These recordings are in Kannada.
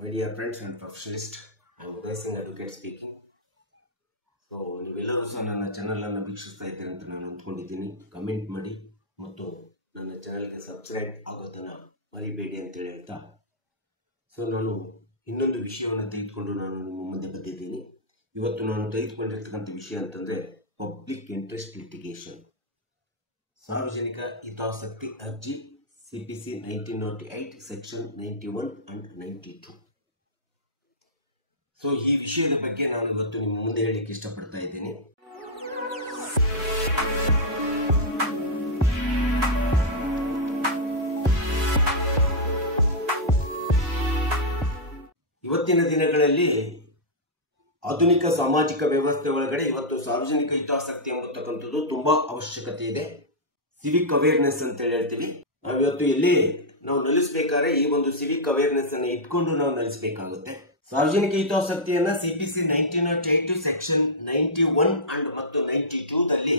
My dear friends and professionalists, I am Uday Singh, advocate speaking. So, ನೀವೆಲ್ಲರೂ ಸಹ ನನ್ನ ಚಾನಲ್ ಅನ್ನು ವೀಕ್ಷಿಸ್ತಾ ಇದ್ದೀರಿ ಅಂತ ನಾನು ಅಂದ್ಕೊಂಡಿದ್ದೀನಿ. ಕಮೆಂಟ್ ಮಾಡಿ ಮತ್ತು ನನ್ನ ಚಾನಲ್ಗೆ ಸಬ್ಸ್ಕ್ರೈಬ್ ಆಗೋದನ್ನ ಮರಿಬೇಡಿ ಅಂತ ಹೇಳ್ತಾ, ಸೊ ನಾನು ಇನ್ನೊಂದು ವಿಷಯವನ್ನು ತೆಗೆದುಕೊಂಡು ನಾನು ನಿಮ್ಮ ಮುಂದೆ ಬಂದಿದ್ದೀನಿ. ಇವತ್ತು ನಾನು ತೆಗೆದುಕೊಂಡಿರ್ತಕ್ಕಂಥ ವಿಷಯ ಅಂತಂದ್ರೆ ಪಬ್ಲಿಕ್ ಇಂಟ್ರೆಸ್ಟ್ ಲಿಟಿಗೇಷನ್, ಸಾರ್ವಜನಿಕ ಹಿತಾಸಕ್ತಿ ಅರ್ಜಿ CPC 1908 ಸೆಕ್ಷನ್ 91 and 92. ಸೊ ಈ ವಿಷಯದ ಬಗ್ಗೆ ನಾನು ಇವತ್ತು ನಿಮ್ಮ ಮುಂದೆ ಹೇಳಲಿಕ್ಕೆ ಇಷ್ಟಪಡ್ತಾ ಇದ್ದೀನಿ. ಇವತ್ತಿನ ದಿನಗಳಲ್ಲಿ ಆಧುನಿಕ ಸಾಮಾಜಿಕ ವ್ಯವಸ್ಥೆ ಒಳಗಡೆ ಇವತ್ತು ಸಾರ್ವಜನಿಕ ಹಿತಾಸಕ್ತಿ ಎಂಬತಕ್ಕಂಥದ್ದು ತುಂಬಾ ಅವಶ್ಯಕತೆ ಇದೆ. ಸಿವಿಕ್ ಅವೇರ್ನೆಸ್ ಅಂತ ಹೇಳ್ತೀವಿ. ನಾವಿವತ್ತು ಇಲ್ಲಿ ನಾವು ನಲಿಸಬೇಕಾದ್ರೆ ಈ ಒಂದು ಸಿವಿಕ್ ಅವೇರ್ನೆಸ್ ಅನ್ನು ಇಟ್ಕೊಂಡು ನಾವು ನಲಿಸಬೇಕಾಗುತ್ತೆ. ಸಾರ್ವಜನಿಕ ಹಿತಾಸಕ್ತಿಯನ್ನ CPC 1908 ಸೆಕ್ಷನ್ 91 ಅಂಡ್ ಮತ್ತು 92 ದಲ್ಲಿ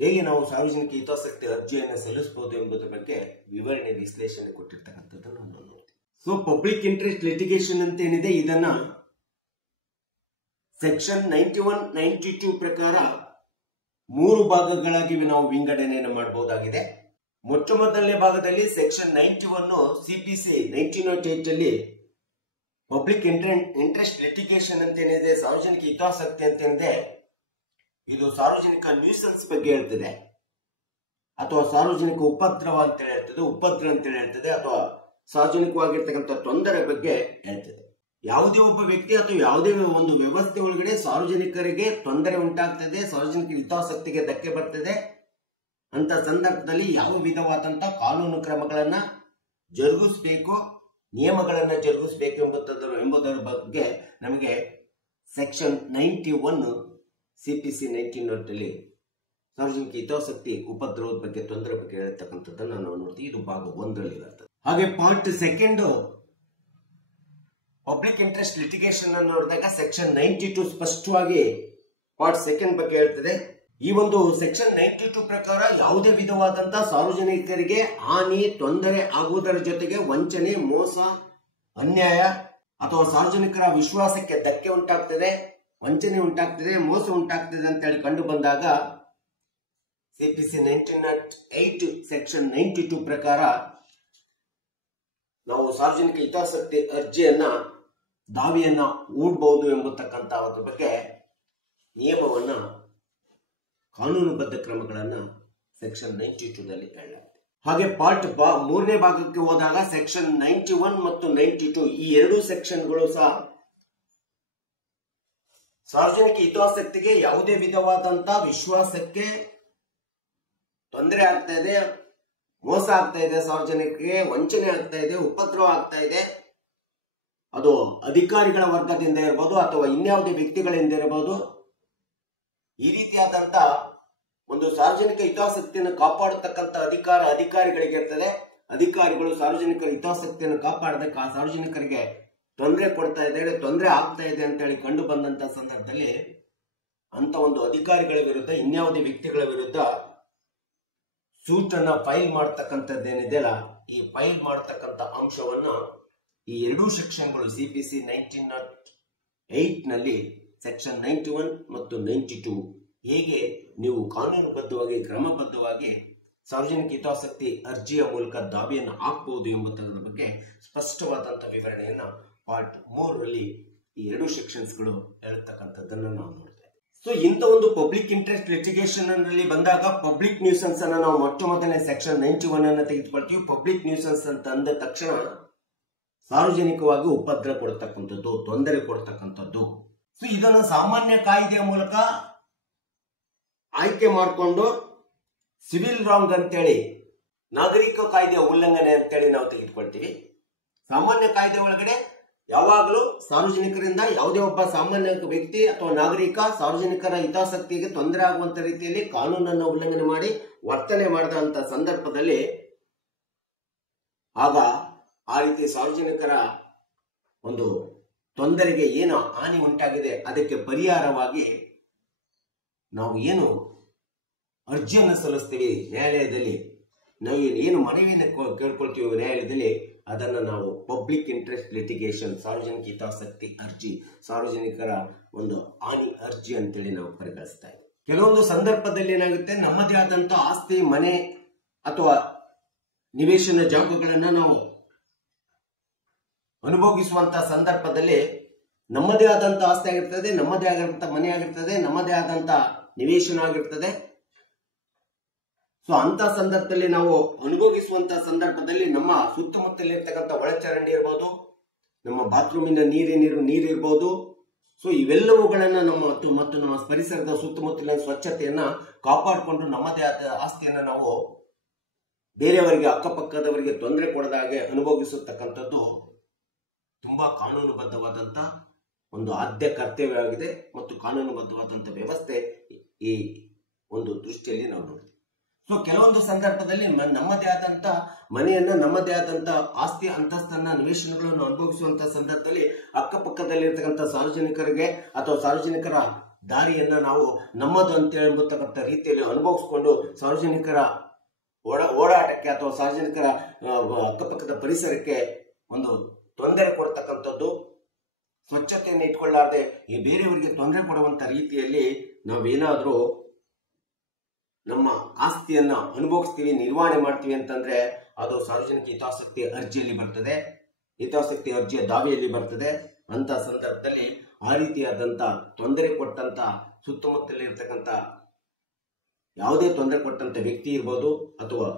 ಹೇಗೆ ನಾವು ಸಾರ್ವಜನಿಕ ಹಿತಾಸಕ್ತಿ ಅರ್ಜಿಯನ್ನು ಸಲ್ಲಿಸಬಹುದು ಎಂಬುದರ ಬಗ್ಗೆ ವಿವರಣೆ ವಿಶ್ಲೇಷಣೆ ಕೊಟ್ಟಿರ್ತಕ್ಕಂಥದ್ದು ನಾವು ನೋಡ್ತೀವಿ. ಸೊ ಪಬ್ಲಿಕ್ ಇಂಟ್ರೆಸ್ಟ್ ಲಿಟಿಗೇಷನ್ ಅಂತ ಏನಿದೆ, ಇದನ್ನ ಸೆಕ್ಷನ್ 91, 92 ಪ್ರಕಾರ 3 ಭಾಗಗಳಾಗಿ ನಾವು ವಿಂಗಡಣೆಯನ್ನು ಮಾಡಬಹುದಾಗಿದೆ. ಮೊಟ್ಟ ಮೊದಲನೇ ಭಾಗದಲ್ಲಿ ಸೆಕ್ಷನ್ 91 CPC 1908 ಅಲ್ಲಿ ಪಬ್ಲಿಕ್ ಇಂಟ್ರೆಸ್ಟ್ ಲಿಟಿಗೇಷನ್ ಅಂತ ಏನಿದೆ, ಸಾರ್ವಜನಿಕ ಹಿತಾಸಕ್ತಿ ಅಂತ ಏನಿದೆ, ಇದು ಸಾರ್ವಜನಿಕ ನ್ಯೂಸೆನ್ಸ್ ಬಗ್ಗೆ ಹೇಳ್ತದೆ, ಅಥವಾ ಸಾರ್ವಜನಿಕ ಉಪದ್ರ ಅಂತ ಹೇಳ್ತದೆ, ಅಥವಾ ಸಾರ್ವಜನಿಕವಾಗಿರ್ತಕ್ಕಂಥ ತೊಂದರೆ ಬಗ್ಗೆ ಹೇಳ್ತದೆ. ಯಾವುದೇ ಒಬ್ಬ ವ್ಯಕ್ತಿ ಅಥವಾ ಯಾವುದೇ ಒಂದು ವ್ಯವಸ್ಥೆ ಒಳಗಡೆ ಸಾರ್ವಜನಿಕರಿಗೆ ತೊಂದರೆ ಉಂಟಾಗ್ತದೆ, ಸಾರ್ವಜನಿಕ ಹಿತಾಸಕ್ತಿಗೆ ಧಕ್ಕೆ ಬರ್ತದೆ ಅಂತ ಸಂದರ್ಭದಲ್ಲಿ ಯಾವ ವಿಧವಾದಂತ ಕಾನೂನು ಕ್ರಮಗಳನ್ನ ಜರುಗಿಸಬೇಕು, ನಿಯಮಗಳನ್ನ ಜರುಗಿಸಬೇಕು ಎಂಬುದರ ಬಗ್ಗೆ ನಮಗೆ ಸೆಕ್ಷನ್ 91 CPC 1908 ಅಲ್ಲಿ ಸಾರ್ವಜನಿಕ ಹಿತಾಸಕ್ತಿ ಉಪದ್ರವದ ಬಗ್ಗೆ, ತೊಂದರೆ ಬಗ್ಗೆ ಹೇಳ್ತಕ್ಕಂಥದ್ದನ್ನ ನಾವು ನೋಡ್ತೀವಿ. ಇದು ಭಾಗ 1ರಲ್ಲಿ ಇರುತ್ತದೆ. ಹಾಗೆ ಪಾರ್ಟ್ 2 ಪಬ್ಲಿಕ್ ಇಂಟ್ರೆಸ್ಟ್ ಲಿಟಿಗೇಷನ್ ಅನ್ನು ನೋಡಿದಾಗ ಸೆಕ್ಷನ್ 92 ಸ್ಪಷ್ಟವಾಗಿ ಪಾರ್ಟ್ 2 ಬಗ್ಗೆ ಹೇಳ್ತದೆ. ಈ ಒಂದು ಸೆಕ್ಷನ್ 92 ಪ್ರಕಾರ ಯಾವುದೇ ವಿಧವಾದಂತಹ ಸಾರ್ವಜನಿಕರಿಗೆ ಹಾನಿ, ತೊಂದರೆ ಆಗುವುದರ ಜೊತೆಗೆ ವಂಚನೆ, ಮೋಸ, ಅನ್ಯಾಯ ಅಥವಾ ಸಾರ್ವಜನಿಕರ ವಿಶ್ವಾಸಕ್ಕೆ ಧಕ್ಕೆ ಉಂಟಾಗ್ತದೆ, ವಂಚನೆ ಉಂಟಾಗ್ತದೆ, ಮೋಸ ಉಂಟಾಗ್ತದೆ ಅಂತ ಹೇಳಿ ಕಂಡು ಬಂದಾಗ CPC 1908 ಸೆಕ್ಷನ್ 92 ಪ್ರಕಾರ ನಾವು ಸಾರ್ವಜನಿಕ ಹಿತಾಸಕ್ತಿ ಅರ್ಜಿಯನ್ನ ದಾವೆಯನ್ನ ಹೂಡಬಹುದು ಎಂಬತಕ್ಕಂತ ಬಗ್ಗೆ ನಿಯಮವನ್ನ, ಕಾನೂನುಬದ್ಧ ಕ್ರಮಗಳನ್ನ ಸೆಕ್ಷನ್ 92 ದಲ್ಲಿ ಹೇಳಲಾಗಿದೆ. ಹಾಗೆ ಪಾರ್ಟ್ 3ನೇ ಭಾಗಕ್ಕೆ ಹೋದಾಗ ಸೆಕ್ಷನ್ 91 ಮತ್ತು 92 ಈ 2 ಸೆಕ್ಷನ್ಗಳು ಸಹ ಸಾರ್ವಜನಿಕ ಹಿತಾಸಕ್ತಿಗೆ ಯಾವುದೇ ವಿಧವಾದಂತಹ ವಿಶ್ವಾಸಕ್ಕೆ ತೊಂದರೆ ಆಗ್ತಾ ಇದೆ, ಮೋಸ ಆಗ್ತಾ ಇದೆ, ಸಾರ್ವಜನಿಕರಿಗೆ ವಂಚನೆ ಆಗ್ತಾ ಇದೆ, ಉಪದ್ರವ ಆಗ್ತಾ ಇದೆ, ಅದು ಅಧಿಕಾರಿಗಳ ವರ್ಗದಿಂದ ಇರಬಹುದು ಅಥವಾ ಇನ್ಯಾವುದೇ ವ್ಯಕ್ತಿಗಳಿಂದ ಇರಬಹುದು, ಈ ರೀತಿಯಾದಂತ ಒಂದು ಸಾರ್ವಜನಿಕ ಹಿತಾಸಕ್ತಿಯನ್ನು ಕಾಪಾಡತಕ್ಕಂತ ಅಧಿಕಾರಿಗಳಿಗೆ ಇರ್ತದೆ. ಅಧಿಕಾರಿಗಳು ಸಾರ್ವಜನಿಕರ ಹಿತಾಸಕ್ತಿಯನ್ನು ಕಾಪಾಡಬೇಕು, ಆ ಸಾರ್ವಜನಿಕರಿಗೆ ತೊಂದರೆ ಕೊಡ್ತಾ ಇದ್ದಾರೆ, ತೊಂದರೆ ಆಗ್ತಾ ಇದೆ ಅಂತ ಹೇಳಿ ಕಂಡು ಬಂದಂತ ಸಂದರ್ಭದಲ್ಲಿ ಅಂತ ಒಂದು ಅಧಿಕಾರಿಗಳ ವಿರುದ್ಧ, ಇನ್ಯಾವುದೇ ವ್ಯಕ್ತಿಗಳ ವಿರುದ್ಧ ಸೂಟನ್ನ ಫೈಲ್ ಮಾಡತಕ್ಕಂಥದ್ದೇನಿದೆಯಲ್ಲ, ಈ ಫೈಲ್ ಮಾಡತಕ್ಕಂಥ ಅಂಶವನ್ನ ಈ 2 ಸೆಕ್ಷನ್ಗಳು CPC 1908 ನಲ್ಲಿ ಸೆಕ್ಷನ್ 91 ಮತ್ತು 92 ಹೇಗೆ ನೀವು ಕಾನೂನುಬದ್ಧವಾಗಿ, ಕ್ರಮಬದ್ಧವಾಗಿ ಸಾರ್ವಜನಿಕ ಹಿತಾಸಕ್ತಿ ಅರ್ಜಿಯ ಮೂಲಕ ದಾವೆಯನ್ನು ಹಾಕಬಹುದು ಎಂಬುದರ ಬಗ್ಗೆ ಸ್ಪಷ್ಟವಾದಂತಹ ವಿವರಣೆಯನ್ನ ಪಾರ್ಟ್ 3ರಲ್ಲಿ ಈ 2 ಸೆಕ್ಷನ್ಸ್ಗಳು ಹೇಳ್ತಕ್ಕಂಥದ್ದನ್ನು ನಾವು ನೋಡ್ತೇವೆ. ಸೊ ಇಂಥ ಒಂದು ಪಬ್ಲಿಕ್ ಇಂಟ್ರೆಸ್ಟ್ ಲಿಟಿಗೇಷನ್ ನಲ್ಲಿ ಬಂದಾಗ ಪಬ್ಲಿಕ್ ನ್ಯೂಸೆನ್ಸ್ ಅನ್ನ ನಾವು ಮೊಟ್ಟ ಮೊದಲನೇ ಸೆಕ್ಷನ್ 91 ಅನ್ನ ತೆಗೆದುಕೊಳ್ತೀವಿ. ಪಬ್ಲಿಕ್ ನ್ಯೂಸೆನ್ಸ್ ಅಂತ ಅಂದ ತಕ್ಷಣ ಸಾರ್ವಜನಿಕವಾಗಿ ಉಪದ್ರ ಕೊಡ್ತಕ್ಕಂಥದ್ದು, ತೊಂದರೆ ಕೊಡ್ತಕ್ಕಂಥದ್ದು. ಸೊ ಇದನ್ನು ಸಾಮಾನ್ಯ ಕಾಯ್ದೆಯ ಮೂಲಕ ಆಯ್ಕೆ ಮಾಡಿಕೊಂಡು ಸಿವಿಲ್ ರಾಂಗ್ ಅಂತೇಳಿ, ನಾಗರಿಕ ಕಾಯ್ದೆಯ ಉಲ್ಲಂಘನೆ ಅಂತೇಳಿ ನಾವು ತೆಗೆದುಕೊಳ್ತೀವಿ. ಸಾಮಾನ್ಯ ಕಾಯ್ದೆ ಒಳಗಡೆ ಯಾವಾಗಲೂ ಸಾರ್ವಜನಿಕರಿಂದ ಯಾವುದೇ ಒಬ್ಬ ಸಾಮಾನ್ಯ ವ್ಯಕ್ತಿ ಅಥವಾ ನಾಗರಿಕ ಸಾರ್ವಜನಿಕರ ಹಿತಾಸಕ್ತಿಗೆ ತೊಂದರೆ ಆಗುವಂತ ರೀತಿಯಲ್ಲಿ ಕಾನೂನನ್ನು ಉಲ್ಲಂಘನೆ ಮಾಡಿ ವರ್ತನೆ ಮಾಡಿದಂತ ಸಂದರ್ಭದಲ್ಲಿ ಆಗ ಆ ರೀತಿ ಸಾರ್ವಜನಿಕರ ಒಂದು ತೊಂದರೆಗೆ ಏನು ಹಾನಿ ಉಂಟಾಗಿದೆ ಅದಕ್ಕೆ ಪರಿಹಾರವಾಗಿ ನಾವು ಏನು ಅರ್ಜಿಯನ್ನು ಸಲ್ಲಿಸ್ತೀವಿ ನ್ಯಾಯಾಲಯದಲ್ಲಿ, ನಾವು ಏನು ಮನವಿಯನ್ನು ಕೇಳ್ಕೊಳ್ತೀವಿ ನ್ಯಾಯಾಲಯದಲ್ಲಿ, ಅದನ್ನು ನಾವು ಪಬ್ಲಿಕ್ ಇಂಟ್ರೆಸ್ಟ್ ಲಿಟಿಗೇಷನ್, ಸಾರ್ವಜನಿಕ ಹಿತಾಸಕ್ತಿ ಅರ್ಜಿ, ಸಾರ್ವಜನಿಕರ ಒಂದು ಹಾನಿ ಅರ್ಜಿ ಅಂತೇಳಿ ನಾವು ಪರಿಗಣಿಸ್ತಾ ಇದ್ದೀವಿ. ಕೆಲವೊಂದು ಸಂದರ್ಭದಲ್ಲಿ ಏನಾಗುತ್ತೆ, ನಮ್ಮದೇ ಆದಂತ ಆಸ್ತಿ, ಮನೆ ಅಥವಾ ನಿವೇಶನ ಜಾಗಗಳನ್ನ ನಾವು ಅನುಭೋಗಿಸುವಂತ ಸಂದರ್ಭದಲ್ಲಿ ನಮ್ಮದೇ ಆದಂತ ಆಸ್ತಿ ಆಗಿರ್ತದೆ, ನಮ್ಮದೇ ಆಗಿರಂತ ಮನೆ ಆಗಿರ್ತದೆ, ನಮ್ಮದೇ ಆದಂತ ನಿವೇಶನ ಆಗಿರ್ತದೆ. ಸೊ ಅಂತ ಸಂದರ್ಭದಲ್ಲಿ ನಾವು ಅನುಭೋಗಿಸುವಂತ ಸಂದರ್ಭದಲ್ಲಿ ನಮ್ಮ ಸುತ್ತಮುತ್ತಲಿರ್ತಕ್ಕಂಥ ಒಳಚರಂಡಿ ಇರ್ಬೋದು, ನಮ್ಮ ಬಾತ್ರೂಮಿನ ನೀರಿರ್ಬೋದು. ಸೊ ಇವೆಲ್ಲವುಗಳನ್ನ ಮತ್ತು ನಮ್ಮ ಪರಿಸರದ ಸುತ್ತಮುತ್ತಲಿನ ಸ್ವಚ್ಛತೆಯನ್ನ ಕಾಪಾಡಿಕೊಂಡು ನಮ್ಮದೇ ಆದ ಆಸ್ತಿಯನ್ನ ನಾವು ಬೇರೆಯವರಿಗೆ, ಅಕ್ಕಪಕ್ಕದವರಿಗೆ ತೊಂದರೆ ಕೊಡದಾಗೆ ಅನುಭವಿಸತಕ್ಕಂಥದ್ದು ತುಂಬಾ ಕಾನೂನುಬದ್ಧವಾದಂತ ಒಂದು ಆದ್ಯ ಕರ್ತವ್ಯವಾಗಿದೆ ಮತ್ತು ಕಾನೂನುಬದ್ಧವಾದಂತ ವ್ಯವಸ್ಥೆ ಈ ಒಂದು ದೃಷ್ಟಿಯಲ್ಲಿ ನಾವು ನೋಡ್ತೀವಿ. ಸೊ ಕೆಲವೊಂದು ಸಂದರ್ಭದಲ್ಲಿ ನಮ್ಮದೇ ಆದಂತ ಮನೆಯನ್ನ, ನಮ್ಮದೇ ಆದಂತ ಆಸ್ತಿ ಅಂತಸ್ತನ್ನ, ನಿವೇಶನಗಳನ್ನು ಅನುಭವಿಸುವಂತಹ ಸಂದರ್ಭದಲ್ಲಿ ಅಕ್ಕಪಕ್ಕದಲ್ಲಿರ್ತಕ್ಕಂಥ ಸಾರ್ವಜನಿಕರಿಗೆ ಅಥವಾ ಸಾರ್ವಜನಿಕರ ದಾರಿಯನ್ನ ನಾವು ನಮ್ಮದು ಅಂತ ಹೇಳತಕ್ಕಂಥ ರೀತಿಯಲ್ಲಿ ಅನುಭವಿಸಿಕೊಂಡು ಸಾರ್ವಜನಿಕರ ಓಡಾಟಕ್ಕೆ ಅಥವಾ ಸಾರ್ವಜನಿಕರ ಅಕ್ಕಪಕ್ಕದ ಪರಿಸರಕ್ಕೆ ಒಂದು ತೊಂದರೆ ಕೊಡ್ತಕ್ಕಂಥದ್ದು, ಸ್ವಚ್ಛತೆಯನ್ನು ಇಟ್ಕೊಳ್ಳಾರ್ದೆ ಈ ಬೇರೆಯವರಿಗೆ ತೊಂದರೆ ಕೊಡುವಂತ ರೀತಿಯಲ್ಲಿ ನಾವೇನಾದ್ರೂ ನಮ್ಮ ಆಸ್ತಿಯನ್ನ ಅನುಭವಿಸ್ತೀವಿ, ನಿರ್ವಹಣೆ ಮಾಡ್ತೀವಿ ಅಂತಂದ್ರೆ ಅದು ಸಾರ್ವಜನಿಕ ಹಿತಾಸಕ್ತಿ ಅರ್ಜಿಯಲ್ಲಿ ಬರ್ತದೆ, ಹಿತಾಸಕ್ತಿ ಅರ್ಜಿಯ ದಾವೆಯಲ್ಲಿ ಬರ್ತದೆ. ಅಂತ ಸಂದರ್ಭದಲ್ಲಿ ಆ ರೀತಿಯಾದಂತ ತೊಂದರೆ ಕೊಟ್ಟಂತ, ಸುತ್ತಮುತ್ತಲಿರ್ತಕ್ಕಂಥ ಯಾವುದೇ ತೊಂದರೆ ಕೊಟ್ಟಂತ ವ್ಯಕ್ತಿ ಇರ್ಬೋದು ಅಥವಾ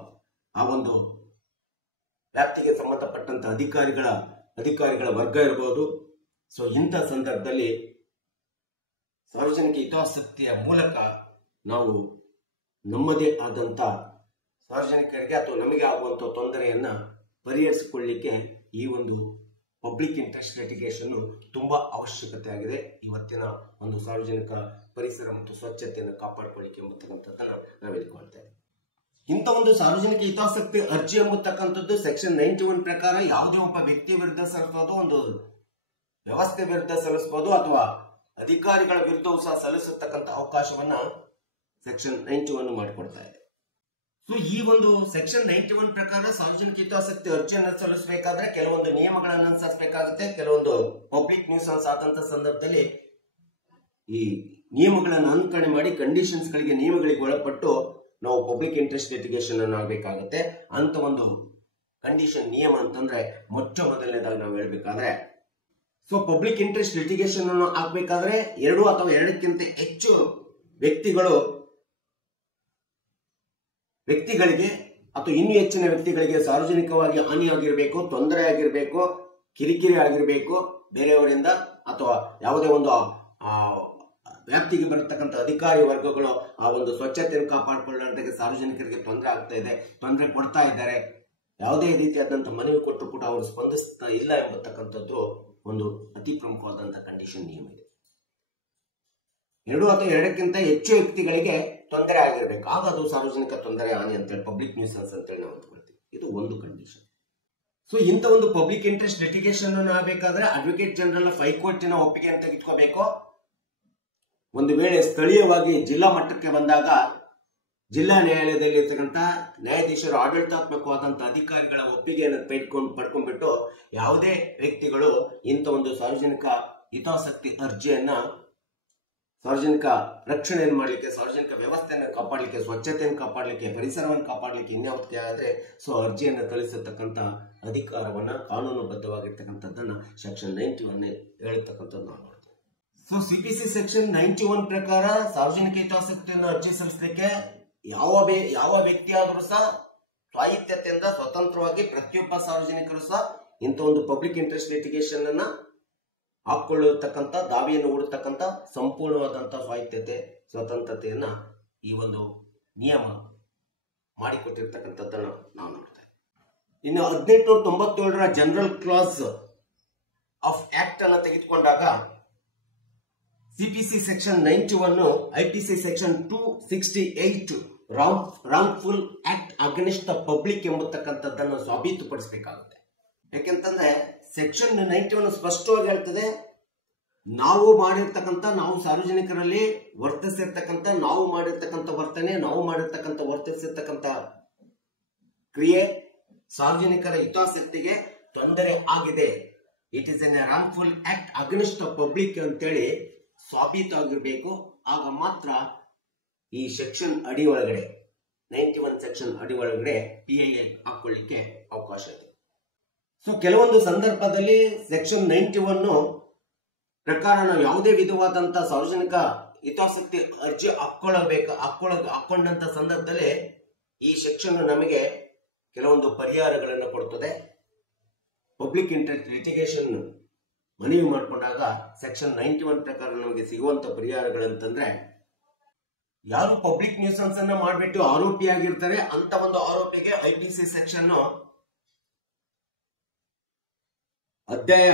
ಆ ಒಂದು ವ್ಯಾಪ್ತಿಗೆ ಸಂಬಂಧಪಟ್ಟಂತ ಅಧಿಕಾರಿಗಳ ವರ್ಗ ಇರಬಹುದು. ಸೊ ಇಂಥ ಸಂದರ್ಭದಲ್ಲಿ ಸಾರ್ವಜನಿಕ ಹಿತಾಸಕ್ತಿಯ ಮೂಲಕ ನಾವು ನಮ್ಮದೇ ಆದಂತ ಸಾರ್ವಜನಿಕರಿಗೆ ಅಥವಾ ನಮಗೆ ಆಗುವಂತ ತೊಂದರೆಯನ್ನ ಪರಿಹರಿಸಿಕೊಳ್ಳಲಿಕ್ಕೆ ಈ ಒಂದು ಪಬ್ಲಿಕ್ ಇಂಟ್ರೆಸ್ಟ್ ಲಿಟಿಗೇಷನ್ ತುಂಬಾ ಅವಶ್ಯಕತೆ ಆಗಿದೆ ಇವತ್ತಿನ ಒಂದು ಸಾರ್ವಜನಿಕ ಪರಿಸರ ಮತ್ತು ಸ್ವಚ್ಛತೆಯನ್ನು ಕಾಪಾಡಿಕೊಳ್ಳಿಕ್ಕೆ ಎಂಬತಕ್ಕಂಥದ್ದನ್ನ ನಾವು ಹೇಳ್ಕೊಳ್ತೇವೆ. ಇಂಥ ಒಂದು ಸಾರ್ವಜನಿಕ ಹಿತಾಸಕ್ತಿ ಅರ್ಜಿ ಎಂಬತಕ್ಕಂಥದ್ದು ಸೆಕ್ಷನ್ 91 ಪ್ರಕಾರ ಯಾವುದೇ ಒಬ್ಬ ವ್ಯಕ್ತಿಯ ವಿರುದ್ಧ ಸಲ್ಲಿಸಬಹುದು, ಒಂದು ವ್ಯವಸ್ಥೆ ವಿರುದ್ಧ ಸಲ್ಲಿಸಬಹುದು ಅಥವಾ ಅಧಿಕಾರಿಗಳ ವಿರುದ್ಧವೂ ಸಹ ಸಲ್ಲಿಸತಕ್ಕಂಥ ಅವಕಾಶವನ್ನ ಸೆಕ್ಷನ್ 91 ಮಾಡಿಕೊಡ್ತಾ ಇದೆ. ಸೊ ಈ ಒಂದು ಸೆಕ್ಷನ್ 91 ಪ್ರಕಾರ ಸಾರ್ವಜನಿಕ ಹಿತಾಸಕ್ತಿ ಅರ್ಜಿಯನ್ನು ಸಲ್ಲಿಸಬೇಕಾದ್ರೆ ಕೆಲವೊಂದು ನಿಯಮಗಳನ್ನು ಅನುಸರಿಸಬೇಕಾಗುತ್ತೆ. ಕೆಲವೊಂದು ಪಬ್ಲಿಕ್ ನ್ಯೂಸೆನ್ಸ್ ಆದಂತ ಸಂದರ್ಭದಲ್ಲಿ ಈ ನಿಯಮಗಳನ್ನು ಅನುಸರಣೆ ಮಾಡಿ ಕಂಡೀಷನ್ಸ್ ಗಳಿಗೆ, ನಿಯಮಗಳಿಗೆ ಒಳಪಟ್ಟು ನಾವು ಪಬ್ಲಿಕ್ ಇಂಟ್ರೆಸ್ಟ್ ಲಿಟಿಗೇಷನ್ ಅನ್ನು ಆಗಬೇಕಾಗುತ್ತೆ. ಅಂತ ಒಂದು ಕಂಡೀಷನ್ ನಿಯಮ ಅಂತಂದ್ರೆ ಮೊದಲನೇದಾಗಿ ನಾವು ಹೇಳ್ಬೇಕಾದ್ರೆ, ಸೊ ಪಬ್ಲಿಕ್ ಇಂಟ್ರೆಸ್ಟ್ ಲಿಟಿಗೇಷನ್ ಅನ್ನು ಆಗ್ಬೇಕಾದ್ರೆ 2 ಅಥವಾ 2ಕ್ಕಿಂತ ಹೆಚ್ಚು ವ್ಯಕ್ತಿಗಳಿಗೆ ಅಥವಾ ಇನ್ನೂ ಹೆಚ್ಚಿನ ವ್ಯಕ್ತಿಗಳಿಗೆ ಸಾರ್ವಜನಿಕವಾಗಿ ಹಾನಿಯಾಗಿರ್ಬೇಕು, ತೊಂದರೆ ಆಗಿರ್ಬೇಕು, ಕಿರಿಕಿರಿ ಆಗಿರ್ಬೇಕು ಬೇರೆಯವರಿಂದ, ಅಥವಾ ಯಾವುದೇ ಒಂದು ವ್ಯಾಪ್ತಿಗೆ ಬರತಕ್ಕಂಥ ಅಧಿಕಾರಿ ವರ್ಗಗಳು ಆ ಒಂದು ಸ್ವಚ್ಛತೆಯನ್ನು ಕಾಪಾಡಿಕೊಳ್ಳುವಂತೆ ಸಾರ್ವಜನಿಕರಿಗೆ ತೊಂದರೆ ಕೊಡ್ತಾ ಇದ್ದಾರೆ, ಯಾವುದೇ ರೀತಿಯಾದಂಥ ಮನವಿ ಕೊಟ್ಟು ಕೂಡ ಅವರು ಸ್ಪಂದಿಸ್ತಾ ಇಲ್ಲ ಎಂಬತಕ್ಕಂಥದ್ದು ಒಂದು ಅತಿ ಪ್ರಮುಖವಾದಂತಹ ಕಂಡೀಷನ್ ನಿಯಮ ಇದೆ. 2 ಅಥವಾ 2ಕ್ಕಿಂತ ಹೆಚ್ಚು ವ್ಯಕ್ತಿಗಳಿಗೆ ತೊಂದರೆ ಆಗಿರ್ಬೇಕು, ಆಗ ಅದು ಸಾರ್ವಜನಿಕ ತೊಂದರೆ ಹಾನಿ ಅಂತೇಳಿ ಪಬ್ಲಿಕ್ ನ್ಯೂಸೆನ್ಸ್ ಅಂತೇಳಿ ನಾವು ಅಂದ್ಕೊಳ್ತೀವಿ. ಇದು ಒಂದು ಕಂಡೀಷನ್. ಸೊ ಇಂಥ ಒಂದು ಪಬ್ಲಿಕ್ ಇಂಟ್ರೆಸ್ಟ್ ಲಿಟಿಗೇಷನ್ ಆಗಬೇಕಾದ್ರೆ ಅಡ್ವೊಕೇಟ್ ಜನರಲ್ ಆಫ್ ಹೈಕೋರ್ಟಿನ ಒಪ್ಪಿಗೆಯನ್ನು ತೆಗೆದುಕೋಬೇಕು. ಒಂದು ವೇಳೆ ಸ್ಥಳೀಯವಾಗಿ ಜಿಲ್ಲಾ ಮಟ್ಟಕ್ಕೆ ಬಂದಾಗ ಜಿಲ್ಲಾ ನ್ಯಾಯಾಲಯದಲ್ಲಿ ಇರ್ತಕ್ಕಂಥ ನ್ಯಾಯಾಧೀಶರು, ಆಡಳಿತಾತ್ಮಕವಾದಂತಹ ಅಧಿಕಾರಿಗಳ ಒಪ್ಪಿಗೆಯನ್ನು ಪಡ್ಕೊಂಡ್ಬಿಟ್ಟು ಯಾವುದೇ ವ್ಯಕ್ತಿಗಳು ಇಂಥ ಒಂದು ಸಾರ್ವಜನಿಕ ಹಿತಾಸಕ್ತಿ ಅರ್ಜಿಯನ್ನ ಸಾರ್ವಜನಿಕ ರಕ್ಷಣೆಯನ್ನು ಮಾಡಲಿಕ್ಕೆ, ಸಾರ್ವಜನಿಕ ವ್ಯವಸ್ಥೆಯನ್ನು ಕಾಪಾಡಲಿಕ್ಕೆ, ಸ್ವಚ್ಛತೆಯನ್ನು ಕಾಪಾಡಲಿಕ್ಕೆ, ಪರಿಸರವನ್ನು ಕಾಪಾಡಲಿಕ್ಕೆ ಇನ್ಯಾವುದಕ್ಕೆ ಆದ್ರೆ ಸೊ ಅರ್ಜಿಯನ್ನು ಸಲ್ಲಿಸತಕ್ಕಂಥ ಅಧಿಕಾರವನ್ನ ಕಾನೂನುಬದ್ಧವಾಗಿರ್ತಕ್ಕಂಥದ್ದನ್ನ ಸೆಕ್ಷನ್ 91 ಹೇಳತಕ್ಕಂಥದ್ದು ನಾವು ನೋಡ್ತೀವಿ. ಸೊ ಸಿಪಿಸಿ ಸೆಕ್ಷನ್ 91 ಪ್ರಕಾರ ಸಾರ್ವಜನಿಕ ಹಿತಾಸಕ್ತಿಯನ್ನು ಅರ್ಜಿ ಸಲ್ಲಿಸಲಿಕ್ಕೆ ಯಾವ ವ್ಯಕ್ತಿಯಾದರೂ ಸಹ ಸ್ವಾಯತ್ತತೆಯಿಂದ ಸ್ವತಂತ್ರವಾಗಿ ಪ್ರತಿಯೊಬ್ಬ ಸಾರ್ವಜನಿಕರು ಸಹ ಇಂಥ ಒಂದು ಪಬ್ಲಿಕ್ ಇಂಟ್ರೆಸ್ಟ್ ಲಿಟಿಗೇಷನ್ ಅನ್ನ ಹಾಕೊಳ್ಳತಕ್ಕಂಥ, ದಾವಿಯನ್ನು ಹೂಡತಕ್ಕಂಥ ಸಂಪೂರ್ಣವಾದಂತಹ ಸ್ವಾಯತ್ತತೆ, ಸ್ವತಂತ್ರತೆಯನ್ನ ಈ ಒಂದು ನಿಯಮ ಮಾಡಿಕೊಟ್ಟಿರ್ತಕ್ಕಂಥದ್ದನ್ನ ನಾವು ನೋಡ್ತೇವೆ. ಇನ್ನು 1897ರ ಜನರಲ್ ಕ್ಲಾಸ್ ಆಫ್ ಆಕ್ಟ್ ಅನ್ನ ತೆಗೆದುಕೊಂಡಾಗ CPC section 91, IPC section 268 wrongful act against the public ಎಂಬತಕ್ಕಂಥದ್ದನ್ನು ಸಾಬೀತುಪಡಿಸಬೇಕಾಗುತ್ತೆ. ಯಾಕೆಂತಂದ್ರೆ ಸೆಕ್ಷನ್ 91 ಸ್ಪಷ್ಟವಾಗಿ ಹೇಳ್ತದೆ, ನಾವು ಸಾರ್ವಜನಿಕರಲ್ಲಿ ವರ್ತಿಸಿರ್ತಕ್ಕಂಥ, ನಾವು ಮಾಡಿರ್ತಕ್ಕಂಥ ವರ್ತನೆ, ನಾವು ಮಾಡಿರ್ತಕ್ಕಂಥ ವರ್ತಿಸಿರ್ತಕ್ಕಂಥ ಕ್ರಿಯೆ ಸಾರ್ವಜನಿಕರ ಹಿತಾಸಕ್ತಿಗೆ ತೊಂದರೆ ಆಗಿದೆ, it is N wrongful act against the public ಅಂತೇಳಿ ಸಾಬೀತಾಗಿರ್ಬೇಕು. ಆಗ ಮಾತ್ರ ಈ ಸೆಕ್ಷನ್ ಅಡಿ ಒಳಗಡೆ 91 ಸೆಕ್ಷನ್ ಅಡಿ ಒಳಗಡೆ PIL ಹಾಕೊಳ್ಳಿಕ್ಕೆ ಅವಕಾಶ ಇದೆ. ಸೊ ಕೆಲವೊಂದು ಸಂದರ್ಭದಲ್ಲಿ ಸೆಕ್ಷನ್ 91 ಪ್ರಕಾರ ನಾವು ಯಾವುದೇ ವಿಧವಾದಂತ ಸಾರ್ವಜನಿಕ ಹಿತಾಸಕ್ತಿ ಅರ್ಜಿ ಹಾಕೊಂಡಂತ ಸಂದರ್ಭದಲ್ಲಿ ಈ ಸೆಕ್ಷನ್ ನಮಗೆ ಕೆಲವೊಂದು ಪರಿಹಾರಗಳನ್ನು ಕೊಡ್ತದೆ. ಪಬ್ಲಿಕ್ ಇಂಟ್ರೆಸ್ಟ್ ಲಿಟಿಗೇಷನ್ ಮನವಿ ಮಾಡಿಕೊಂಡಾಗ ಸೆಕ್ಷನ್ 91 ಪ್ರಕಾರ ನಮಗೆ ಸಿಗುವಂತ ಪರಿಹಾರಗಳಂತಂದ್ರೆ, ಯಾರು ಪಬ್ಲಿಕ್ ನ್ಯೂಸೆನ್ಸ್ ಅನ್ನ ಮಾಡಿಬಿಟ್ಟು ಆರೋಪಿಯಾಗಿರ್ತಾರೆ ಅಂತ ಒಂದು ಆರೋಪಿಗೆ IPC ಸೆಕ್ಷನ್ ಅಧ್ಯಾಯ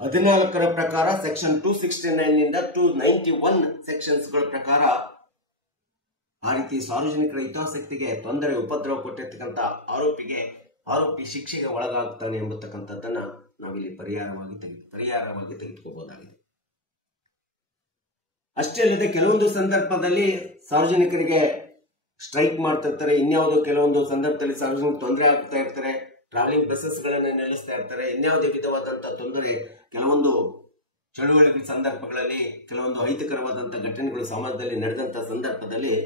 14ರ ಪ್ರಕಾರ ಸೆಕ್ಷನ್ 269 ನಿಂದ 291 ಸೆಕ್ಷನ್ಸ್ ಗಳ ಪ್ರಕಾರ ಆ ರೀತಿ ಸಾರ್ವಜನಿಕರ ಹಿತಾಸಕ್ತಿಗೆ ತೊಂದರೆ ಉಪದ್ರವ ಕೊಟ್ಟಿರ್ತಕ್ಕಂಥ ಆರೋಪಿ ಶಿಕ್ಷೆಗೆ ಒಳಗಾಗ್ತಾನೆ ಎಂಬತಕ್ಕಂಥದ್ದನ್ನ ನಾವಿಲ್ಲಿ ಪರಿಹಾರವಾಗಿ ತೆಗೆದುಕೋಬಹುದಾಗಿದೆ. ಅಷ್ಟೇ ಅಲ್ಲದೆ ಕೆಲವೊಂದು ಸಂದರ್ಭದಲ್ಲಿ ಸಾರ್ವಜನಿಕರಿಗೆ ಸ್ಟ್ರೈಕ್ ಮಾಡ್ತಿರ್ತಾರೆ, ಇನ್ಯಾವುದೋ ಕೆಲವೊಂದು ಸಂದರ್ಭದಲ್ಲಿ ಸಾರ್ವಜನಿಕ ತೊಂದರೆ ಆಗ್ತಾ ಇರ್ತಾರೆ, ಟ್ರಾವೆಲಿಂಗ್ ಬಸ್ಸಸ್ ಗಳನ್ನ ನಿಲ್ಲಿಸ್ತಾ ಇರ್ತಾರೆ, ಇನ್ಯಾವುದೇ ವಿಧವಾದಂತಹ ತೊಂದರೆ, ಕೆಲವೊಂದು ಚಳುವಳಿಗಳ ಸಂದರ್ಭಗಳಲ್ಲಿ ಕೆಲವೊಂದು ಅಹಿತಕರವಾದಂತ ಘಟನೆಗಳು ಸಮಾಜದಲ್ಲಿ ನಡೆದಂತ ಸಂದರ್ಭದಲ್ಲಿ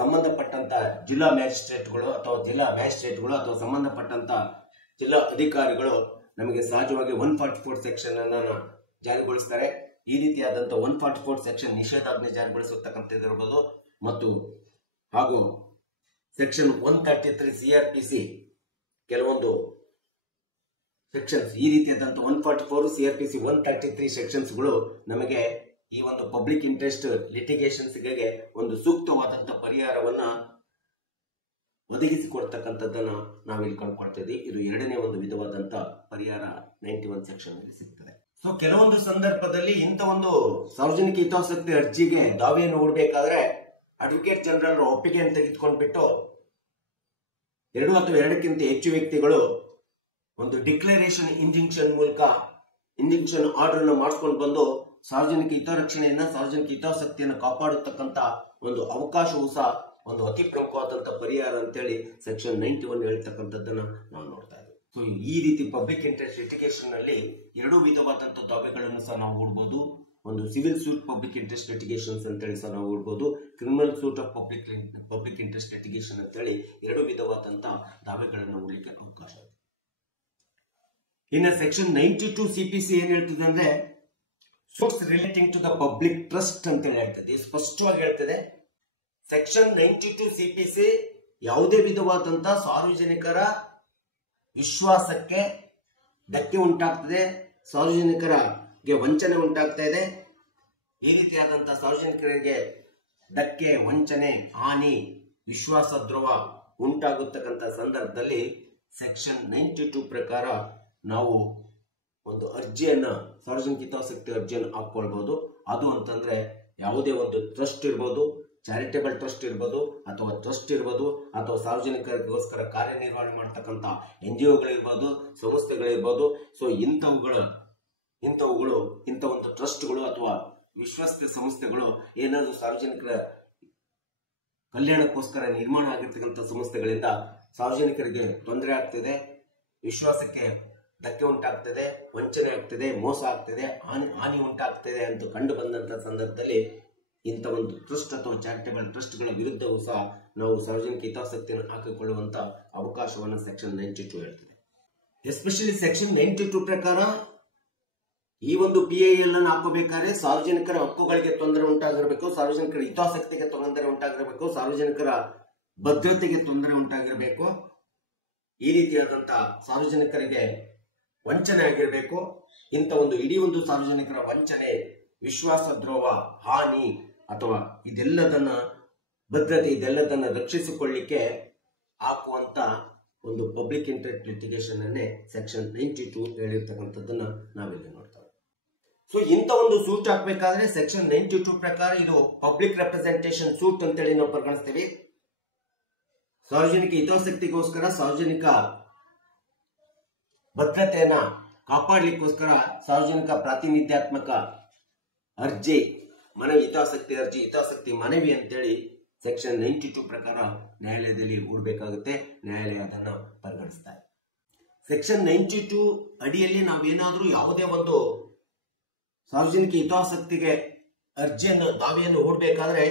ಸಂಬಂಧಪಟ್ಟಂತ ಜಿಲ್ಲಾ ಮ್ಯಾಜಿಸ್ಟ್ರೇಟ್ಗಳು ಅಥವಾ ಸಂಬಂಧಪಟ್ಟಂತ ಜಿಲ್ಲಾ ಅಧಿಕಾರಿಗಳು ನಮಗೆ ಸಹಜವಾಗಿ 144 ಸೆಕ್ಷನ್ ಅನ್ನ ಜಾರಿಗೊಳಿಸ್ತಾರೆ. ಈ ರೀತಿಯಾದಂತ 144 ಸೆಕ್ಷನ್ ನಿಷೇಧಾಜ್ಞೆ ಜಾರಿಗೊಳಿಸತಕ್ಕಂಥದ್ದಿರಬಹುದು ಮತ್ತು ಹಾಗೂ ಸೆಕ್ಷನ್ 133 CRPC ಕೆಲವೊಂದು ಸೆಕ್ಷನ್ಸ್, ಈ ರೀತಿಯಾದಂತ 144 CRPC 133 ಸೆಕ್ಷನ್ಸ್ಗಳು ನಮಗೆ ಈ ಒಂದು ಪಬ್ಲಿಕ್ ಇಂಟ್ರೆಸ್ಟ್ ಲಿಟಿಗೇಷನ್ಸ್ ಗೆ ಒಂದು ಸೂಕ್ತವಾದಂತ ಪರಿಹಾರವನ್ನ ಒದಗಿಸಿಕೊಡ್ತಕ್ಕಂಥದ್ದನ್ನ ನಾವಿಲ್ಲಿ ಕಂಡುಕೊಳ್ತಾ ಇದ್ದೀವಿ. ಇದು ಎರಡನೇ ಒಂದು ವಿಧವಾದಂತ ಪರಿಹಾರ 91 ಸೆಕ್ಷನ್ ಅಲ್ಲಿ ಸಿಗ್ತದೆ. ಸೊ ಕೆಲವೊಂದು ಸಂದರ್ಭದಲ್ಲಿ ಇಂಥ ಒಂದು ಸಾರ್ವಜನಿಕ ಹಿತಾಸಕ್ತಿ ಅರ್ಜಿಗೆ ದಾವೆಯನ್ನು ಹೂಡಬೇಕಾದ್ರೆ ಅಡ್ವೊಕೇಟ್ ಜನರಲ್ ಒಪ್ಪಿಗೆಯನ್ನು ತೆಗೆದುಕೊಂಡ್ಬಿಟ್ಟು 2 ಅಥವಾ 2ಕ್ಕಿಂತ ಹೆಚ್ಚು ವ್ಯಕ್ತಿಗಳು ಒಂದು ಡಿಕ್ಲರೇಷನ್ ಇಂಜೆಕ್ಷನ್ ಮೂಲಕ ಇಂಜೆಕ್ಷನ್ ಆರ್ಡರ್ ಅನ್ನು ಮಾಡಿಸ್ಕೊಂಡು ಬಂದು ಸಾರ್ವಜನಿಕ ಹಿತರಕ್ಷಣೆಯನ್ನ ಸಾರ್ವಜನಿಕ ಹಿತಾಸಕ್ತಿಯನ್ನು ಕಾಪಾಡತಕ್ಕಂತ ಒಂದು ಅವಕಾಶವೂ ಸಹ ಒಂದು ಅತಿ ಪ್ರಮುಖವಾದಂತಹ ಪರಿಹಾರ ಅಂತೇಳಿ ಸೆಕ್ಷನ್ 91 ಹೇಳ್ತಕ್ಕಂಥದ್ದನ್ನ ನಾವು ನೋಡ್ತಾ ಇದ್ದೀವಿ. ಸೊ ಈ ರೀತಿ ಪಬ್ಲಿಕ್ ಇಂಟ್ರೆಸ್ಟ್ ಲಿಟಿಗೇಷನ್ ನಲ್ಲಿ 2 ವಿಧವಾದಂತಹ ದಾವೆಗಳನ್ನು ಸಹ ನಾವು ಹೂಡಬಹುದು. ಒಂದು civil suit public interest litigations ಅಂತೇಳಿ ಸಹ ನಾವು ಹೂಡಬಹುದು, criminal suit of public interest litigation ಅಂತೇಳಿ 2 ವಿಧವಾದಂತಹ ದಾವೆಗಳನ್ನು ಹೂಡಲಿಕ್ಕೆ ಅವಕಾಶ ಇದೆ. ಇನ್ನು ಸೆಕ್ಷನ್ 92 CPC ಏನ್ ಹೇಳ್ತದೆ ಅಂದ್ರೆ, suits relating to the public trust ಅಂತ ಹೇಳ್ತದೆ, ಸ್ಪಷ್ಟವಾಗಿ ಹೇಳ್ತದೆ. ಸೆಕ್ಷನ್ 92 CPC ಯಾವುದೇ ವಿಧವಾದಂತಹ ಸಾರ್ವಜನಿಕರ ವಿಶ್ವಾಸಕ್ಕೆ ಧಕ್ಕೆ ಉಂಟಾಗ್ತದೆ, ಸಾರ್ವಜನಿಕರಿಗೆ ವಂಚನೆ ಉಂಟಾಗ್ತಾ ಇದೆ, ಈ ರೀತಿಯಾದಂತಹ ಸಾರ್ವಜನಿಕರಿಗೆ ಧಕ್ಕೆ, ವಂಚನೆ, ಹಾನಿ, ವಿಶ್ವಾಸ ದ್ರೋಹ ಉಂಟಾಗುತ್ತಕ್ಕಂಥ ಸಂದರ್ಭದಲ್ಲಿ ಸೆಕ್ಷನ್ 92 ಪ್ರಕಾರ ನಾವು ಒಂದು ಅರ್ಜಿಯನ್ನ ಸಾರ್ವಜನಿಕ ಹಿತಾಸಕ್ತಿ ಅರ್ಜಿಯನ್ನು ಹಾಕೊಳ್ಬಹುದು. ಅದು ಅಂತಂದ್ರೆ ಯಾವುದೇ ಒಂದು ಟ್ರಸ್ಟ್ ಇರ್ಬೋದು, ಚಾರಿಟೇಬಲ್ ಟ್ರಸ್ಟ್ ಇರ್ಬೋದು, ಅಥವಾ ಟ್ರಸ್ಟ್ ಇರ್ಬೋದು, ಅಥವಾ ಸಾರ್ವಜನಿಕರಿಗೋಸ್ಕರ ಕಾರ್ಯನಿರ್ವಹಣೆ ಮಾಡ್ತಕ್ಕಂಥ NGOಗಳಿರ್ಬೋದು, ಸಂಸ್ಥೆಗಳಿರ್ಬೋದು. ಸೊ ಇಂಥ ಒಂದು ಟ್ರಸ್ಟ್ಗಳು ಅಥವಾ ವಿಶ್ವಸ್ತ ಸಂಸ್ಥೆಗಳು ಏನಾದರೂ ಸಾರ್ವಜನಿಕರ ಕಲ್ಯಾಣಕ್ಕೋಸ್ಕರ ನಿರ್ಮಾಣ ಆಗಿರ್ತಕ್ಕಂಥ ಸಂಸ್ಥೆಗಳಿಂದ ಸಾರ್ವಜನಿಕರಿಗೆ ತೊಂದರೆ ಆಗ್ತಿದೆ, ವಿಶ್ವಾಸಕ್ಕೆ ಧಕ್ಕೆ ಉಂಟಾಗ್ತದೆ, ವಂಚನೆ ಆಗ್ತದೆ, ಮೋಸ ಆಗ್ತದೆ, ಹಾನಿ ಉಂಟಾಗ್ತದೆ ಅಂತ ಕಂಡು ಬಂದಂತ ಸಂದರ್ಭದಲ್ಲಿ ಇಂಥ ಒಂದು ಟ್ರಸ್ಟ್ ಅಥವಾ ಚಾರಿಟೇಬಲ್ ಟ್ರಸ್ಟ್ಗಳ ವಿರುದ್ಧವೂ ಸಹ ನಾವು ಸಾರ್ವಜನಿಕ ಹಿತಾಸಕ್ತಿಯನ್ನು ಹಾಕಿಕೊಳ್ಳುವಂತ ಅವಕಾಶವನ್ನು ಸೆಕ್ಷನ್ 92 ಹೇಳ್ತದೆ. ಎಸ್ಪೆಷಲಿ ಸೆಕ್ಷನ್ 92 ಪ್ರಕಾರ ಈ ಒಂದು PIL ಅನ್ನು ಹಾಕಬೇಕಾದ್ರೆ ಸಾರ್ವಜನಿಕರ ಹಕ್ಕುಗಳಿಗೆ ತೊಂದರೆ ಉಂಟಾಗಿರಬೇಕು, ಸಾರ್ವಜನಿಕರ ಹಿತಾಸಕ್ತಿಗೆ ತೊಂದರೆ ಉಂಟಾಗಿರಬೇಕು, ಸಾರ್ವಜನಿಕರ ಭದ್ರತೆಗೆ ತೊಂದರೆ ಉಂಟಾಗಿರಬೇಕು, ಈ ರೀತಿಯಾದಂತಹ ಸಾರ್ವಜನಿಕರಿಗೆ ವಂಚನೆ ಆಗಿರಬೇಕು. ಇಂಥ ಒಂದು ಇಡೀ ಒಂದು ಸಾರ್ವಜನಿಕರ ವಂಚನೆ, ವಿಶ್ವಾಸ ದ್ರೋಹ, ಹಾನಿ ಅಥವಾ ಇದೆಲ್ಲದನ್ನ ರಕ್ಷಿಸಿಕೊಳ್ಳಿಕ್ಕೆ ಹಾಕುವಂತ ಒಂದು ಪಬ್ಲಿಕ್ ಇಂಟ್ರೆಸ್ಟ್ ಲಿಟಿಗೇಷನ್ ಅನ್ನೇ ಸೆಕ್ಷನ್ 92 ಹೇಳಿರ್ತಕ್ಕಂಥದ್ದನ್ನ ನಾವಿಲ್ಲಿ ನೋಡ್ತೇವೆ. ಸೊ ಇಂಥ ಒಂದು ಸೂಟ್ ಹಾಕ್ಬೇಕಾದ್ರೆ ಸೆಕ್ಷನ್ 92 ಪ್ರಕಾರ ಇದು ಪಬ್ಲಿಕ್ ರೆಪ್ರೆಸೆಂಟೇಷನ್ ಸೂಟ್ ಅಂತೇಳಿ ನಾವು ಪರಿಗಣಿಸ್ತೀವಿ. ಸಾರ್ವಜನಿಕ ಹಿತಾಸಕ್ತಿಗೋಸ್ಕರ, ಸಾರ್ವಜನಿಕ ಭದ್ರತೆಯನ್ನ ಕಾಪಾಡಲಿಕ್ಕೋಸ್ಕರ ಸಾರ್ವಜನಿಕ ಪ್ರಾತಿನಿಧ್ಯಾತ್ಮಕ ಅರ್ಜಿ, ಹಿತಾಸಕ್ತಿ ಮನವಿ ಅಂತೇಳಿ ಸೆಕ್ಷನ್ 92 ಪ್ರಕಾರ ನ್ಯಾಯಾಲಯದಲ್ಲಿ ಹೂಡಬೇಕಾಗುತ್ತೆ. ನ್ಯಾಯಾಲಯ ಅದನ್ನು ಪರಿಗಣಿಸ್ತಾರೆ. ಸೆಕ್ಷನ್ 92 ಅಡಿಯಲ್ಲಿ ನಾವೇನಾದ್ರೂ ಯಾವುದೇ ಒಂದು ಸಾರ್ವಜನಿಕ ಹಿತಾಸಕ್ತಿಗೆ ಅರ್ಜಿಯನ್ನು ದಾವೆಯನ್ನು ಹೂಡಬೇಕಾದ್ರೆ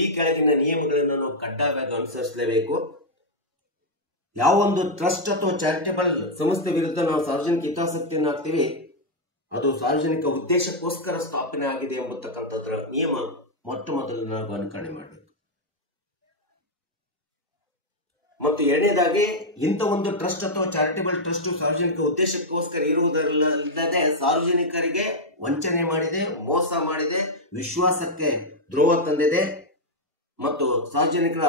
ಈ ಕೆಳಗಿನ ನಿಯಮಗಳನ್ನು ನಾವು ಕಡ್ಡಾಯವಾಗಿ ಅನುಸರಿಸಲೇಬೇಕು. ಯಾವ ಒಂದು ಟ್ರಸ್ಟ್ ಅಥವಾ ಚಾರಿಟೇಬಲ್ ಸಂಸ್ಥೆ ವಿರುದ್ಧ ನಾವು ಸಾರ್ವಜನಿಕ ಹಿತಾಸಕ್ತಿಯನ್ನು ಹಾಕ್ತೀವಿ ಅದು ಸಾರ್ವಜನಿಕ ಉದ್ದೇಶಕ್ಕೋಸ್ಕರ ಸ್ಥಾಪನೆ ಆಗಿದೆ ಎಂಬತಕ್ಕಂಥದ್ರ ನಿಯಮ ಮೊಟ್ಟ ಮೊದಲು ನಾವು ಅನುಕರಣೆ ಮಾಡಬೇಕು. ಮತ್ತು ಎರಡನೇದಾಗಿ ಇಂಥ ಒಂದು ಟ್ರಸ್ಟ್ ಅಥವಾ ಚಾರಿಟೇಬಲ್ ಟ್ರಸ್ಟ್ ಸಾರ್ವಜನಿಕ ಉದ್ದೇಶಕ್ಕೋಸ್ಕರ ಇರುವುದಲ್ಲದೆ ಸಾರ್ವಜನಿಕರಿಗೆ ವಂಚನೆ ಮಾಡಿದೆ, ಮೋಸ ಮಾಡಿದೆ, ವಿಶ್ವಾಸಕ್ಕೆ ದ್ರೋಹ ತಂದಿದೆ ಮತ್ತು ಸಾರ್ವಜನಿಕರ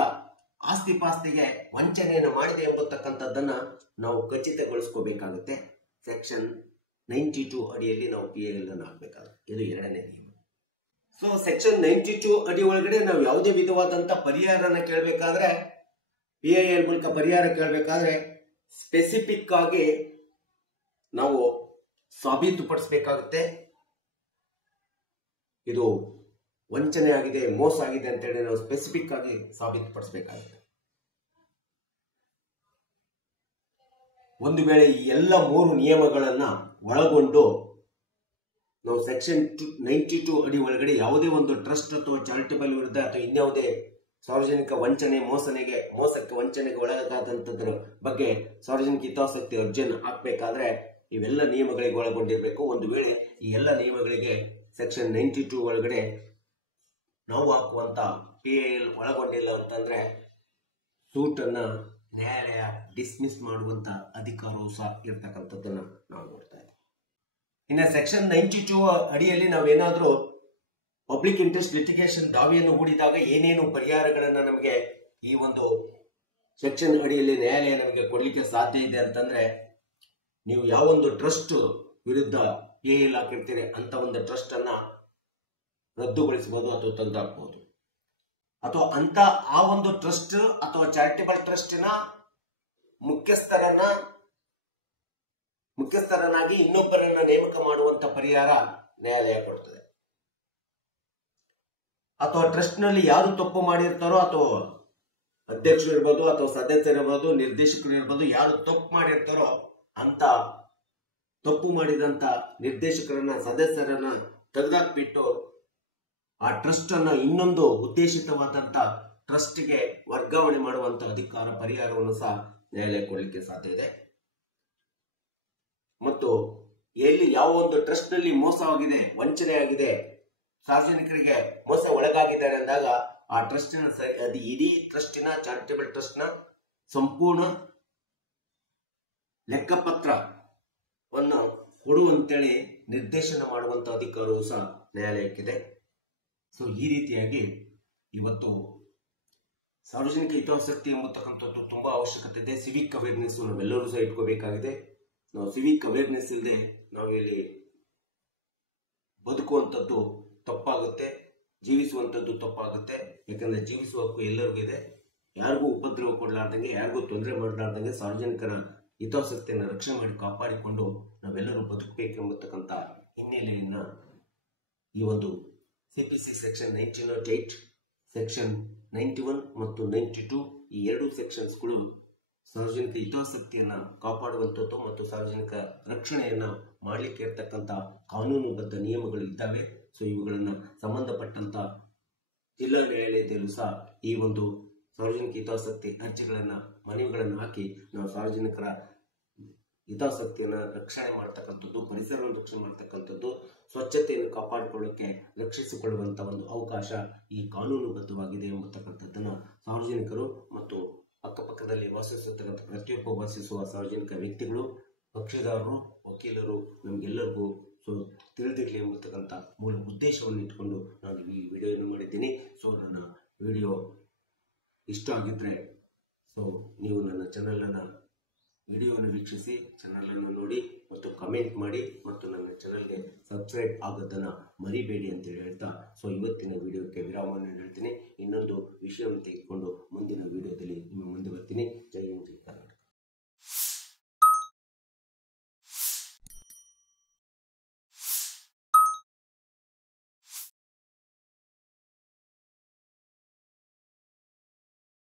ಆಸ್ತಿ ಪಾಸ್ತಿಗೆ ವಂಚನೆಯನ್ನು ಮಾಡಿದೆ ಎಂಬತಕ್ಕಂಥದ್ದನ್ನ ನಾವು ಖಚಿತಗೊಳಿಸ್ಕೋಬೇಕಾಗುತ್ತೆ. ಸೆಕ್ಷನ್ 92 ಅಡಿಯಲ್ಲಿ ನಾವು PIL ಅನ್ನು ಹಾಕಬೇಕಾಗುತ್ತೆ. ಇದು ಎರಡನೇ ನಿಯಮ. ಸೊ ಸೆಕ್ಷನ್ 92 ಅಡಿ ಒಳಗಡೆ ನಾವು ಯಾವುದೇ ವಿಧವಾದಂತ ಪರಿಹಾರನ ಕೇಳಬೇಕಾದ್ರೆ PIL ಮೂಲಕ ಪರಿಹಾರ ಕೇಳಬೇಕಾದ್ರೆ ಸ್ಪೆಸಿಫಿಕ್ ಆಗಿ ನಾವು ಸಾಬೀತುಪಡಿಸಬೇಕಾಗುತ್ತೆ. ಇದು ವಂಚನೆ ಆಗಿದೆ, ಮೋಸ ಆಗಿದೆ ಅಂತೇಳಿ ನಾವು ಸ್ಪೆಸಿಫಿಕ್ ಆಗಿ ಸಾಬೀತುಪಡಿಸಬೇಕಾಗುತ್ತೆ. ಒಂದು ವೇಳೆ ಈ ಎಲ್ಲ 3 ನಿಯಮಗಳನ್ನ ಒಳಗೊಂಡು ನಾವು ಸೆಕ್ಷನ್ 92 ಅಡಿ ಒಳಗಡೆ ಯಾವುದೇ ಒಂದು ಟ್ರಸ್ಟ್ ಅಥವಾ ಚಾರಿಟೇಬಲ್ ವಿರುದ್ಧ ಅಥವಾ ಇನ್ಯಾವುದೇ ಸಾರ್ವಜನಿಕ ಮೋಸಕ್ಕೆ ವಂಚನೆಗೆ ಒಳಗಾದಂತದ್ರ ಬಗ್ಗೆ ಸಾರ್ವಜನಿಕ ಹಿತಾಸಕ್ತಿ ಅರ್ಜಿಯನ್ನು ಹಾಕಬೇಕಾದ್ರೆ ಇವೆಲ್ಲ ನಿಯಮಗಳಿಗೆ ಒಳಗೊಂಡಿರಬೇಕು. ಒಂದು ವೇಳೆ ಈ ಎಲ್ಲ ನಿಯಮಗಳಿಗೆ ಸೆಕ್ಷನ್ 92 ಒಳಗಡೆ ನಾವು ಹಾಕುವಂತ PIL ಒಳಗೊಂಡಿಲ್ಲ ಅಂತಂದ್ರೆ ಸೂಟ್ ಅನ್ನ ನ್ಯಾಯಾಲಯ ಡಿಸ್ಮಿಸ್ ಮಾಡುವಂತ ಅಧಿಕಾರವೂ ಸಹ ಇರ್ತಕ್ಕಂಥದ್ದನ್ನ ನಾವು ನೋಡ್ತಾ ಇದ್ದೀವಿ. ಇನ್ನು ಸೆಕ್ಷನ್ 92 ಅಡಿಯಲ್ಲಿ ನಾವೇನಾದ್ರೂ ಪಬ್ಲಿಕ್ ಇಂಟ್ರೆಸ್ಟ್ ಲಿಟಿಗೇಷನ್ ದಾವೆಯನ್ನು ಹೂಡಿದಾಗ ಏನೇನು ಪರಿಹಾರಗಳನ್ನ ನಮಗೆ ಈ ಒಂದು ಸೆಕ್ಷನ್ ಅಡಿಯಲ್ಲಿ ನ್ಯಾಯಾಲಯ ನಮಗೆ ಕೊಡ್ಲಿಕ್ಕೆ ಸಾಧ್ಯ ಇದೆ ಅಂತಂದ್ರೆ, ನೀವು ಯಾವೊಂದು ಟ್ರಸ್ಟ್ ವಿರುದ್ಧ PIL ಹಾಕಿರ್ತೀರಿ ಅಂತ ಒಂದು ಟ್ರಸ್ಟ್ ಅನ್ನ ರದ್ದುಗೊಳಿಸಬಹುದು ಅಥವಾ ತೆಗೆದುಹಾಕಬಹುದು, ಅಥವಾ ಅಂತ ಆ ಒಂದು ಟ್ರಸ್ಟ್ ಅಥವಾ ಚಾರಿಟೇಬಲ್ ಟ್ರಸ್ಟಿನ ಮುಖ್ಯಸ್ಥರನ್ನಾಗಿ ಇನ್ನೊಬ್ಬರನ್ನ ನೇಮಕ ಮಾಡುವಂತ ಪರಿಹಾರ ನ್ಯಾಯಾಲಯ ಕೊಡ್ತದೆ. ಅಥವಾ ಟ್ರಸ್ಟ್ ನಲ್ಲಿ ಯಾರು ತಪ್ಪು ಮಾಡಿರ್ತಾರೋ ಅಥವಾ ಅಧ್ಯಕ್ಷರು ಇರ್ಬೋದು ಅಥವಾ ಸದಸ್ಯರಿರ್ಬೋದು ನಿರ್ದೇಶಕರು ಇರ್ಬೋದು, ಯಾರು ತಪ್ಪು ಮಾಡಿರ್ತಾರೋ ಅಂತ ತಪ್ಪು ಮಾಡಿದಂತ ನಿರ್ದೇಶಕರನ್ನ ಸದಸ್ಯರನ್ನ ತೆಗೆದಾಕ್ಬಿಟ್ಟು ಆ ಟ್ರಸ್ಟ್ ಅನ್ನ ಇನ್ನೊಂದು ಉದ್ದೇಶಿತವಾದಂತ ಟ್ರಸ್ಟ್ಗೆ ವರ್ಗಾವಣೆ ಮಾಡುವಂತ ಅಧಿಕಾರ ಪರಿಹಾರವನ್ನು ಸಹ ನ್ಯಾಯಾಲಯ ಕೊಡಲಿಕ್ಕೆ ಸಾಧ್ಯ ಇದೆ. ಮತ್ತು ಎಲ್ಲಿ ಯಾವ ಒಂದು ಟ್ರಸ್ಟ್ ನಲ್ಲಿ ಮೋಸವಾಗಿದೆ, ವಂಚನೆ ಆಗಿದೆ, ಸಾರ್ವಜನಿಕರಿಗೆ ಮೋಸ ಒಳಗಾಗಿದ್ದಾರೆ ಅಂದಾಗ ಆ ಟ್ರಸ್ಟಿನ ಅದು ಇಡೀ ಟ್ರಸ್ಟಿನ ಚಾರಿಟೇಬಲ್ ಟ್ರಸ್ಟ್ ನ ಸಂಪೂರ್ಣ ಲೆಕ್ಕಪತ್ರವನ್ನು ಕೊಡುವಂತೇಳಿ ನಿರ್ದೇಶನ ಮಾಡುವಂತ ಅಧಿಕಾರವೂ ಸಹ ನ್ಯಾಯಾಲಯಕ್ಕಿದೆ. ಸೊ ಈ ರೀತಿಯಾಗಿ ಇವತ್ತು ಸಾರ್ವಜನಿಕ ಹಿತಾಸಕ್ತಿ ಎಂಬತಕ್ಕಂಥದ್ದು ತುಂಬಾ ಅವಶ್ಯಕತೆ ಇದೆ. ಸಿವಿಕ್ ಅವೇರ್ನೆಸ್ ನಾವೆಲ್ಲರೂ ಸಹ ಇಟ್ಕೋಬೇಕಾಗಿದೆ. ನಾವು ಸಿವಿಕ್ ಅವೇರ್ನೆಸ್ ಇಲ್ಲದೆ ನಾವು ಇಲ್ಲಿ ಬದುಕುವಂಥದ್ದು ತಪ್ಪಾಗುತ್ತೆ, ಜೀವಿಸುವಂಥದ್ದು ತಪ್ಪಾಗುತ್ತೆ. ಯಾಕಂದ್ರೆ ಜೀವಿಸುವ ಹಕ್ಕು ಎಲ್ಲರಿಗೂ ಇದೆ. ಯಾರಿಗೂ ಉಪದ್ರವ ಕೊಡಲಾರ್ದಂಗೆ, ಯಾರಿಗೂ ತೊಂದರೆ ಮಾಡಲಾರ್ದಂಗೆ ಸಾರ್ವಜನಿಕರ ಹಿತಾಸಕ್ತಿಯನ್ನು ರಕ್ಷಣೆ ಮಾಡಿ ಕಾಪಾಡಿಕೊಂಡು ನಾವೆಲ್ಲರೂ ಬದುಕಬೇಕೆಂಬತಕ್ಕಂಥ ಹಿನ್ನೆಲೆಯನ್ನ ಈ ಒಂದು CPC ಸೆಕ್ಷನ್ 1908, ಸೆಕ್ಷನ್ 91 ಮತ್ತು 92 ಈ 2 ಸೆಕ್ಷನ್ಸ್ಗಳು ಸಾರ್ವಜನಿಕ ಹಿತಾಸಕ್ತಿಯನ್ನ ಕಾಪಾಡುವಂಥದ್ದು ಮತ್ತು ಸಾರ್ವಜನಿಕ ರಕ್ಷಣೆಯನ್ನ ಮಾಡಲಿಕ್ಕೆ ಇರ್ತಕ್ಕಂಥ ಕಾನೂನುಬದ್ಧ ನಿಯಮಗಳು ಇದ್ದಾವೆ. ಸೊ ಇವುಗಳನ್ನ ಸಂಬಂಧಪಟ್ಟಂತ ಜಿಲ್ಲಾ ನ್ಯಾಯಾಲಯದಲ್ಲೂ ಸಹ ಈ ಒಂದು ಸಾರ್ವಜನಿಕ ಹಿತಾಸಕ್ತಿ ಅರ್ಜಿಗಳನ್ನ ಮನವಿಗಳನ್ನ ಹಾಕಿ ನಾವು ಸಾರ್ವಜನಿಕರ ಹಿತಾಸಕ್ತಿಯನ್ನ ರಕ್ಷಣೆ ಮಾಡ್ತಕ್ಕಂಥದ್ದು, ಪರಿಸರವನ್ನು ರಕ್ಷಣೆ ಮಾಡ್ತಕ್ಕಂಥದ್ದು, ಸ್ವಚ್ಛತೆಯನ್ನು ಕಾಪಾಡಿಕೊಳ್ಳಕ್ಕೆ ರಕ್ಷಿಸಿಕೊಳ್ಳುವಂತ ಒಂದು ಅವಕಾಶ ಈ ಕಾನೂನುಬದ್ಧವಾಗಿದೆ ಎಂಬತಕ್ಕಂಥದ್ದನ್ನ ಸಾರ್ವಜನಿಕರು ಮತ್ತು ಅಕ್ಕಪಕ್ಕದಲ್ಲಿ ವಾಸಿಸುತ್ತಕ್ಕಂಥ ಪ್ರತಿಯೊಬ್ಬ ವಾಸಿಸುವ ಸಾರ್ವಜನಿಕ ವ್ಯಕ್ತಿಗಳು, ಪಕ್ಷದಾರರು, ವಕೀಲರು ನಮ್ಗೆಲ್ಲರಿಗೂ ತಿಳಿದಿರಲಿ ಎಂಬತಕ್ಕಂಥ ಮೂಲ ಉದ್ದೇಶವನ್ನು ಇಟ್ಕೊಂಡು ನಾನು ಈ ವಿಡಿಯೋವನ್ನು ಮಾಡಿದ್ದೀನಿ. ಸೊ ನನ್ನ ವಿಡಿಯೋ ಇಷ್ಟ ಆಗಿದ್ರೆ ನೀವು ನನ್ನ ಚಾನಲನ್ನು ವಿಡಿಯೋವನ್ನು ವೀಕ್ಷಿಸಿ, ಚಾನಲನ್ನು ನೋಡಿ ಮತ್ತು ಕಮೆಂಟ್ ಮಾಡಿ ಮತ್ತು ನನ್ನ ಚಾನಲ್ಗೆ ಸಬ್ಸ್ಕ್ರೈಬ್ ಆಗೋದನ್ನು ಮರಿಬೇಡಿ ಅಂತೇಳಿ ಹೇಳ್ತಾ ಇವತ್ತಿನ ವಿಡಿಯೋಕ್ಕೆ ವಿರಾಮವನ್ನು ಹೇಳ್ತೀನಿ. ಇನ್ನೊಂದು ವಿಷಯವನ್ನು ತೆಗೆದುಕೊಂಡು ಮುಂದಿನ ವಿಡಿಯೋದಲ್ಲಿ ನಿಮ್ಮ ಮುಂದೆ ಬರ್ತೀನಿ.